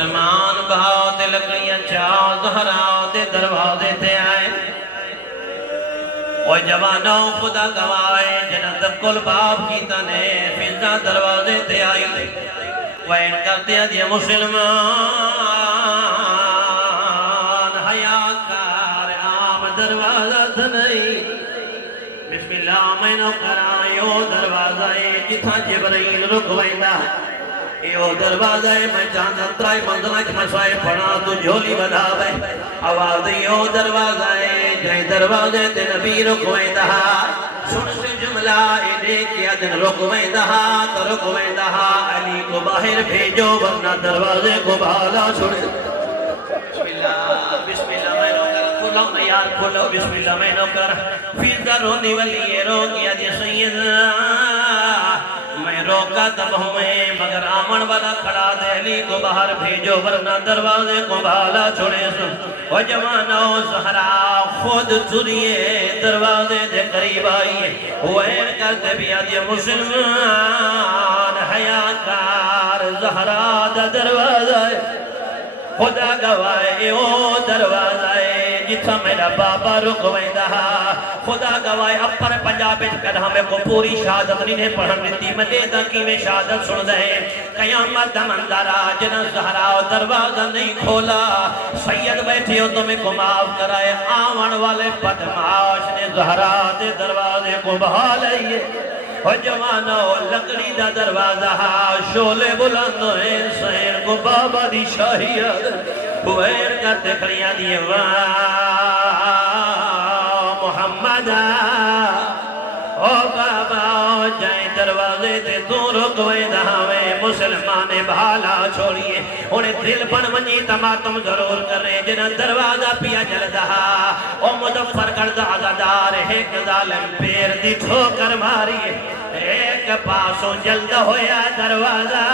مسلمان بہاؤ تے لکڑیاں چاہ زہراؤ تے دروازے تے آئے وہ جوانوں خدا گوائے جنت کل باب کی تنے فضا دروازے تے آئی وین کرتے ہیں یہ مسلمان حیات کار عام دروازہ تنئی بسم اللہ میں نو کرائیو دروازہ جتھا جبرائیل رکوائندہ ایو دروازہ میں چاندہ ترائی منزلہ کی مسائے پڑھا تو جھولی بدا بے آواز ایو دروازہ جائے دروازے تے نبی رکوائندہ سن سے جملہ اینے کیا دن رکوائندہ تو رکوائندہ علی کو باہر بھیجو ورنہ دروازے کو بالا سن بسم اللہ میں نو کر کھلو یار کھلو بسم اللہ میں نو کر پھر درونی ولی رو کیا دی سید میں روکا تب ہمیں مگر آمن والا کھڑا دہلی کو باہر بھیجو ورنہ دروازے کو بالا چھوڑے سن وہ جوانو زہرا خود چریے دروازے دے قریب آئیے وین کرتے بیاد یہ مسلمان حیاکار زہرا دا دروازہ خدا گوائے او دروازہ جتھا میرا بابا رکوائندہ خدا گوائے اپر پنجابی کدھا میں کو پوری شہادت نہیں پڑھن دیتی میں لیدہ کی میں شہادت سن دے قیامت مندرہ جنہ زہرا دروازہ نہیں کھولا سید بیٹھے ہو تمہیں کو معاف کرائے آون والے بدمعاش نے زہرا دے دروازے کو بہا لئیے وہ جوانہ لکڑی دا دروازہ شولے بلند ہیں سین کو بابا دی شاہیت ویر کرتے کھڑیاں دیئے محمد او بابا جائیں دروازے تے تو رکوئے دہاوے مسلمان بھالا چھوڑیے انہیں دل بن منی تماتم ضرور کریں جنہ دروازہ پیا جل دہا او مظفر کردہ عزادار ایک ظالم پیر دی ٹھوکر ماریے ایک پاسوں جلد ہویا دروازہ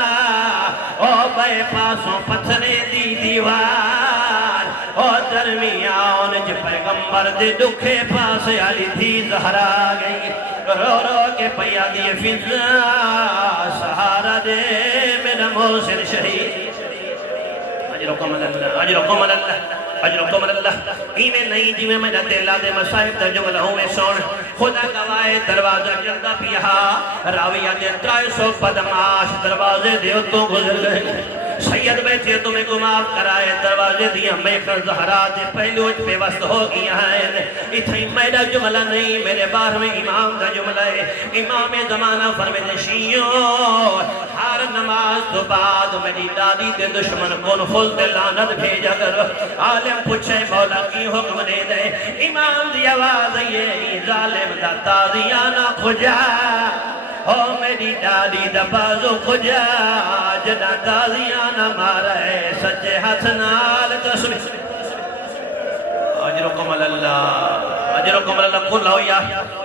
او بے پاسوں پتھرے دی دیوار او درمیان جو پیغمبر دے دکھے پاس علی تھی زہرا گئی رو رو کے پیا دیے فضا سہارا دے میرا محسن شہید اجرکم اللہ اجرکم اللہ اجرکم اللہ ایمیں نہیں جی میں جاتے اللہ دے مسائب در جملہ ہوئے سون خدا گوائے دروازہ جلدہ پیا راویہ دے 300 بدماش دروازے دے تو گزر گئے سید بیٹھے تمہیں کو معاف کرائے دروازے دیا میں کر زہرا دے پہلوچ پہ وست ہو گیا ہے اتھائی میرا جملہ نہیں میرے بار میں امام دا جملہ ہے امام زمانہ فرمید شیعوں ہر نماز تو بعد میری دادی دے دشمن کون فل دے لانت بھیجا کر عالم پوچھے مولا کی حکم دے دے امام دی آواز یہ ظالم دا تازیانہ کھجا او میری دادی دا بازو کھجا جنا تازیانہ مارا ہے سچے ہاتھ نال تسبیح اجرکم اللہ اجرکم اللہ کھلاو یا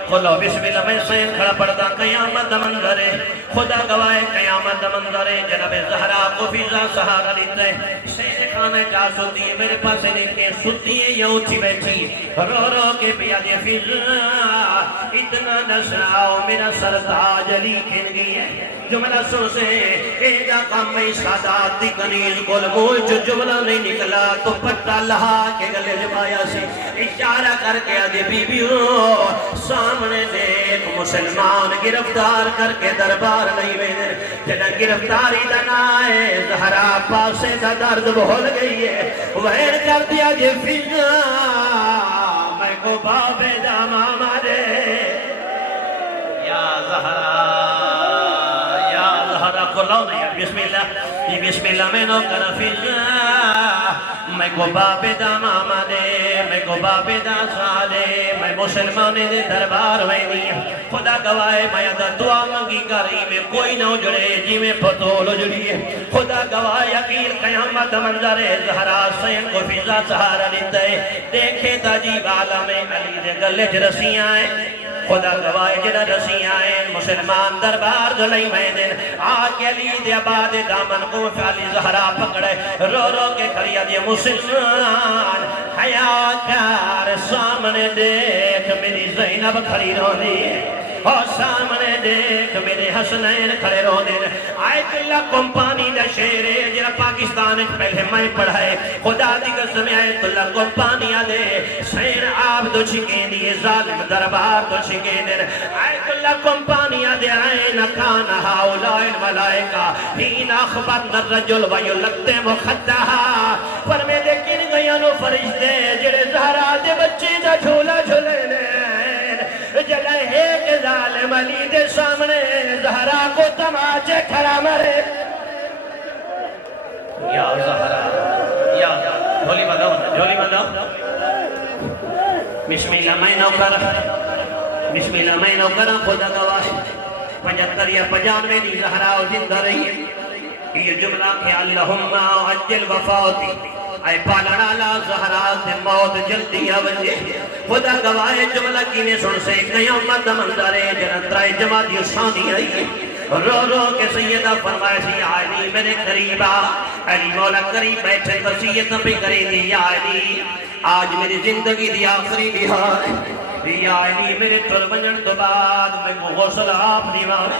کھلاو بسم اللہ میں سین کھڑا پڑتا قیامت منظرے خدا گوائے قیامت منظرے جناب زہرا کو فضا سہارا لیتے سین کھانے جا سوتی ہے میرے پاس نہیں کہ سوتی ہے یا اٹھی بیٹھی رو رو کے بیاد یہ فضا اتنا نشاؤ میرا سرتاج علی کھن گئی ہے جملہ سن سے ایجا کام میں سادات دی کنیز کل موج جو جملہ نہیں نکلا تو پتہ لہا کے گلے جبایا سے اشارہ کر کے آدھے بی بیوں سامنے دیکھ مسلمان گرفتار کر کے دربار نہیں ویدے جنہ گرفتاری دنائے زہرا پاسے دا درد بھول گئی ہے وین کر دیا جے فضا میں کو بابے دا ماما دے یا زہرا کھلاو نہیں بسم اللہ یہ بسم اللہ میں نو کر فضا میں کو باپے دا ماما دے میں کو باپے دا سالے میں مسلمان دے دربار میں نہیں خدا گوائے میں دا دعا منگی کری میں کوئی نہ اجڑے جی میں پتول اجڑی خدا گوائے اکیل قیامت منظر زہرا سین کو فضا سہارا لیتے دیکھے تاجیب عالم علی دے گلے رسیاں ہیں خدا گواہ جنہ رسی آئین مسلمان دربار دلائی میدن آکے علی دے آباد دامن کو فعلی زہرا پکڑے رو رو کے کھڑیا دے مسلمان حیاء کار سامنے دیکھ میری زینب کھڑی رو دی اور سامنے دیکھ میرے حسنین کھڑے رو دن آیت اللہ کمپانی دا شیر ہے جرا پاکستان پہلے میں پڑھائے خدا دی قسم آیت اللہ کمپانی دے سین آپ تو چھکیں دیے ظالم دربار تو چھکیں دن آیت اللہ کمپانی دے آئین کان ہاؤلائن ملائکہ ہین اخبرن الرجل ویلقتے مخدہا پر میں دیکھن گیا نو فرشتے جڑے زہرا دے بچے دا جھولا جھولے جلے ایک ظالم علی دے سامنے زہرا کو تماچے کھڑا مرے یا زہرا یا جھولی بنداؤ بسم اللہ میں نوکر بسم اللہ میں نوکر خدا گواہ 75 یا 95 دی زہرا زندہ رہی ہے یہ جملہ کہ اللہم عجل وفاتی اے پالنا لا زہرات موت جلدی آوجے خدا گواہ جملہ کینے سن سے قیامت مندرے جنترائی جماعتی شانی آئی ہے رو رو کے سیدہ فرمائے سی علی میرے قریبا علی مولا قریب بیٹھے وصیت پہ کریں گے یا علی آج میری زندگی دی آخری بہار یا علی میرے تربنجن تو بعد میں کو غسل آپ دیوان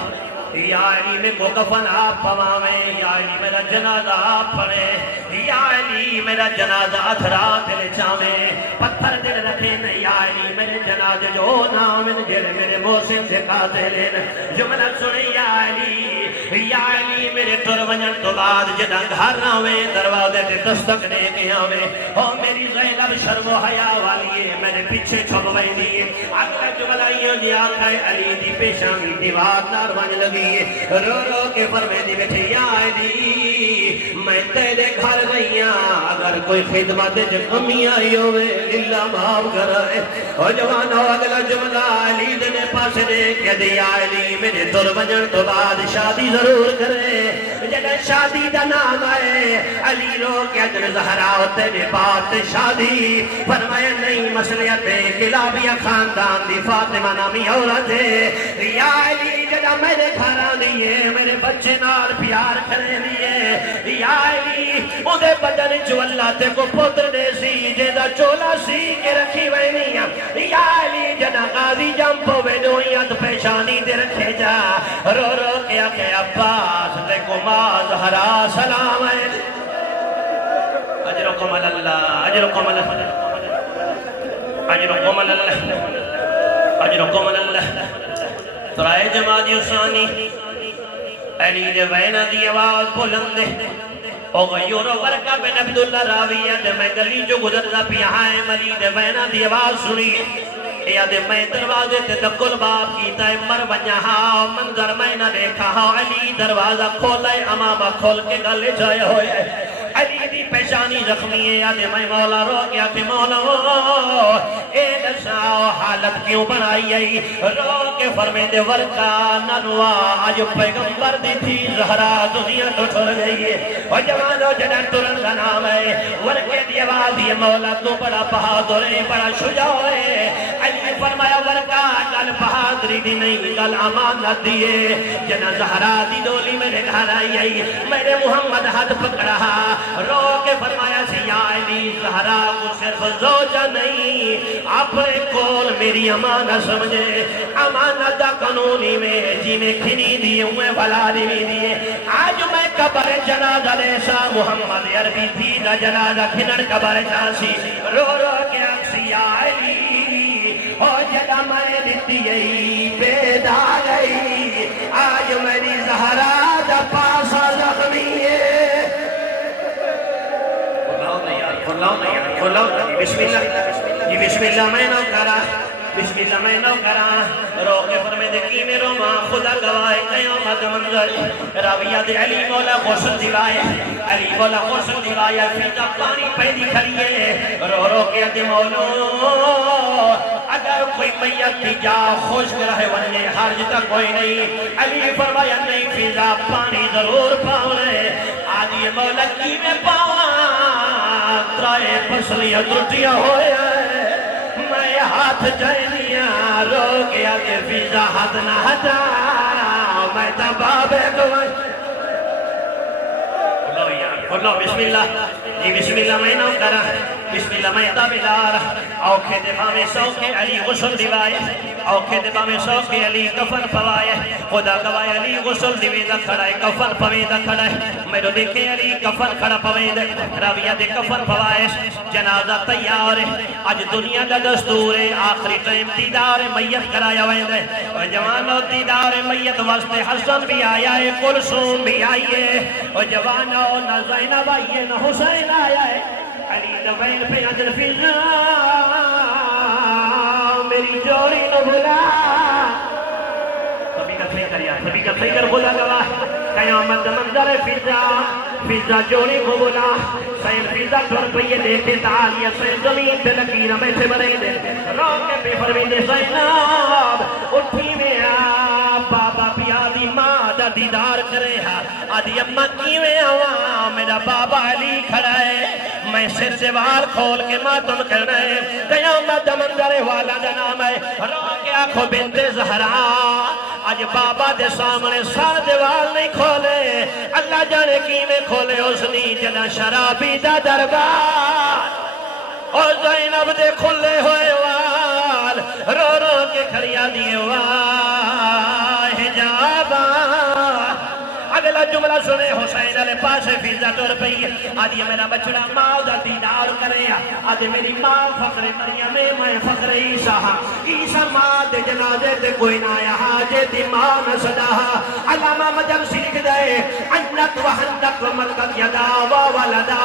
یا علی میں کو کفن آپ پواویں یا علی میرا جنازہ آپ پڑھیں یا علی میرا جنازہ اتھرات لے چاویں پتھر دل رکھیں یا علی میرے جنازے جو نام جل میرے موسم سے قاتلین جملہ سنیں یا علی میرے ترونجن تو بعد جدہ گھر ناویں دروازے تے دستک دے کے آویں او میری غیلب شرم و حیا والی ہے میں نے پیچھے چھپویں دیئے اگلا جملہ یہ دیا کہ علی دی پیشانی دیوار نار بن لگی رو رو کے فرمیدی بیٹھے یا علی میں تیرے گھر گئیاں اگر کوئی خدمت جو کمی آئی ہوئے اللہ معاف کرائے اور جوانو اگلا جملہ علی دنے پاس دیکھ کہ دیا علی میرے دور بجن تو بعد شادی ضرور کرے جگہ شادی دا نام آئے علی رو کیا جن زہرا ہوتے میں بات شادی فرمائے نہیں مسئلیت کلابیہ خاندان دی فاطمہ نامی عورت ہے یا علی جگہ میرے گھر آنیے میرے بچے نال پیار کرے لیے یا علی مدے بدن جو اللہ تے کو پتر دے سی جیدہ چولا سی کے رکھی وینیا یا علی جنا غازی جمپو وینویت پیشانی دے رکھے جا رو رو کیا کہ عباس دے کو ماں زہرا سلام ہے اجرکم اللہ اجرکم اللہ اجرکم اللہ اجرکم اللہ ترائے جماعتی ثانی علی دے وینہ دی آواز بلندے او غیور ورکا بن عبداللہ راویہ دے میں گلی جو گزرنا پیہائیں علی دے وینہ دی آواز سنی یا دے میں دروازے تے دکل باپ کیتا ہے مر بنیا ہاں منظر میں نہ دیکھا ہاں علی دروازہ کھولا ہے امامہ کھول کے گلے جائے ہوئے علی دی پیشانی زخمی ہے یا دے میں مولا رو گیا کہ مولا اے نشاو حالت کیوں بنائی ہے رو کے فرمے دے ورکا ننوا آج پیغمبر دی تھی زہرا دنیا تو چھوڑ گئی ہے اور جوانو جنر ترن کا نام ہے ورکے دی آواز یہ مولا تو بڑا بہادر ہے بڑا شجاع ہے علی فرمایا ورکا کل بہادری دی نہیں کل امانت دیئے جنہ زہرا دی ڈولی میرے گھر آئی میرے محمد ہاتھ پکڑا رو کے فرمایا سی یا علی زہرا کو صرف زوجہ نہیں اپنے کول میری امانت سمجھے امانت دا قانونی میں جی میں کھنی دیئے ہوئے بلادی بھی دیئے آج میں قبر جنازہ لیسا محمد عربی تھی دا جنازہ کھنن قبر جاسی رو رو کے اکسی یا علی اور جگہ میں دیتی یہی پیدا گئی آج میری زہرا دا پاسا زخمی ہے بسم اللہ میں نو کرا بسم اللہ میں نو کرا رو کے فرمے دکی میں رو ماں خدا گواہ قیامت منظر راویہ دے علی مولا غسل دیوائے علی مولا غسل دیوائے فیضا پانی پیدی کھڑیے رو رو کے دے مولو اگر کوئی میت کی جا خوشک رہے ونجے حرج تک کوئی نہیں علی فرمایا نہیں فیضا پانی ضرور پاؤنے آج یہ مولا کی میں پاؤں ترائے پسلیاں درٹیاں ہوئے میں ہاتھ جائنیاں رو گیا کہ فیضا حد نہ ہٹا میں تبابے گوئے اللہ بسم اللہ جی بسم اللہ میں نو کرا بسم اللہ میں ادھا بلارا اوکھے دفاع میں سوکے علی غسل دیوائے اوکھے دے باویں سوکھے علی کفن پوائے خدا گواہ علی غسل دیویں دا کھڑا ہے کفن پویں دا کھڑا ہے میرے دیکھے علی کفن کھڑا پویں دے راویہ دے کفن پوائے جنازہ تیار ہے آج دنیا دا دستور ہے آخری ٹائم دیدار میت کرایا ویندے اور جوانو دیدار میت واسطے حسن بھی آیا ہے کلثوم بھی آئی ہے اور جوانو نہ زینب آئی ہے نہ حسین آیا ہے علی دفعین پہ اجل فضا میری جوڑی نہ بھلا سبھی کا صحیح کریا سبھی کا صحیح کر خدا گواہ قیامت منظر فضا جوڑی کو بولا سید فضا ٹھر پہ دیکھتے تعالیہ سید زمین پہ لکیرہ بیٹھے برے دے روک کے پہ فرمیدے سیناب اٹھی میں بابا پیادی ماں دا دیدار کرے آدھی اممہ کیویں آواں میرا بابا علی کھڑا ہے میں سر سے وال کھول کے ماتم کرنا ہے قیامت منظر والا دا نام ہے روک کے آنکھوں بنت زہرا آج بابا دے سامنے سار دیوال نہیں کھولے اللہ جانے کی میں کھولے اس نے جنا شرابی دا دربار اور زینب دے کھلے ہوئے وال رو رو کے کھڑیا دیے وال حجابا اگلا جملہ سنے حسین علیہ پاس فضا ٹر پئی آدھی میرا بچڑا ماں دا دیدار کرے آدھی میری ماں فخر مریم میں فخر عیسیٰ عیسیٰ ماں دے جنازے تے کوئی نہ آیا حاجے دی ماں نہ صدا علامہ مجر سیکھ دے انت و حندت و ملکت یدا و ولدا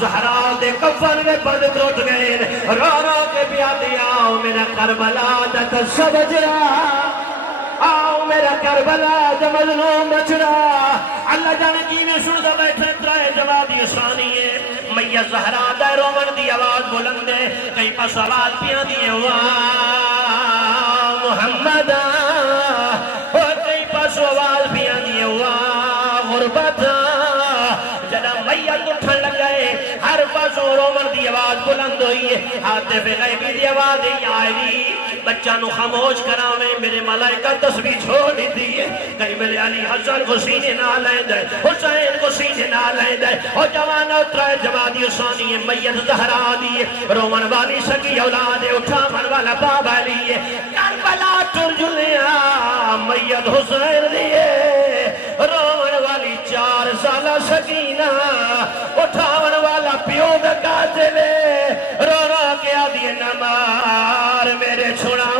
زہرا دے کفن میں پرد ٹوٹ گئے رو رو کے پیا دیا میرا کربلا دا تصب جا آؤ میرا کربلا دا مظلوم بچڑا اللہ جانے کی میں شردہ بیٹھے ترائے جوابی ثانیے میت زہرا دا رومن دی آواز بلند ہے کئی پاس آواز پیا دیئے محمد اور کئی پاس آواز پیا دیئے غربت جنا میت اٹھن لگئے ہر پاس رومن دی آواز بلند ہوئی ہے ہاتھے پہ غیبی دی آواز آئی بچہ نو خاموش کراویں میرے ملائکہ تسبیح چھوڑ دی ہے کہیں ملے علی حسن کو سینے نہ لین دے حسین کو سینے نہ لین دے اور جوان اترائے جوادی ثانی میت زہرا دیئے رومن والی سکی اولاد اٹھا من والا باب علی کربلا ترجلیا میت حسین دیئے رومن والی 4 سالہ سکینہ اٹھاون والا پیو دا قاتلے رو رو کے آدھی نمار میرے چھوڑا